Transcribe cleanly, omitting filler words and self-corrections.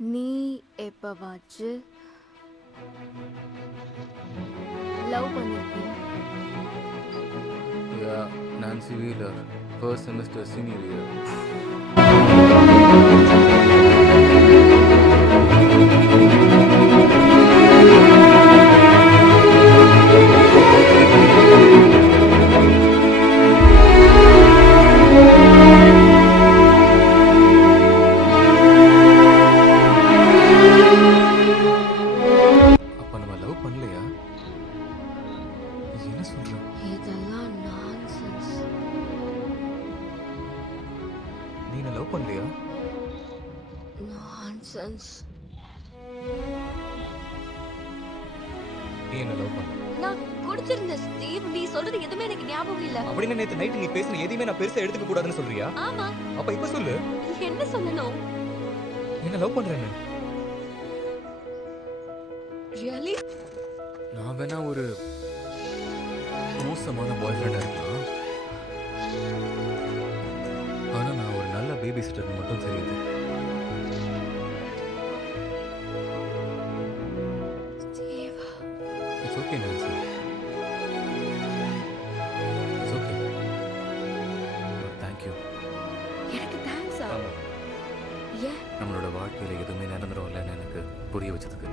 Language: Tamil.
நீ எப்பவாச்சு love பண்ணிருக்கியா? Yeah, Nancy Wheeler, first semester senior year. அப்ப நம்ம லவ் பண்ணலையா? என்ன சொல்ற? இதெல்லாம் நான்சென்ஸ். நீ என்ன லவ் பண்ணலையா? நான்சென்ஸ். நீ என்ன லவ் பண்ணல? நான் கொடுத்திருந்த ஸ்டீவ், நீ சொல்றது எதுவுமே எனக்கு ஞாபகம் இல்ல. அப்படின்னு நேத்து நைட் நீ பேசின எதையுமே நான் பெருசா எடுத்துக்க கூடாதுன்னு சொல்றியா? ஆமா. அப்ப இப்ப சொல்லு, என்ன சொல்லணும்? என்ன லவ் பண்றேன்னு. ரியலி? நான் வேணா ஒரு மோசமான பாய் ஃப்ரெண்டா இருக்கலாம், ஆனா நான் ஒரு நல்ல பேபி சிட்டர் மட்டும் தெரியுது. Steve. It's okay Nancy, it's okay. Thank you. எனக்கு தேங்க்ஸா? ஆமா, ஏன்? நம்மளோட வாழ்க்கையில எதுவுமே நடந்துரும் இல்லைன்னு எனக்கு புரிய வச்சதுக்கு.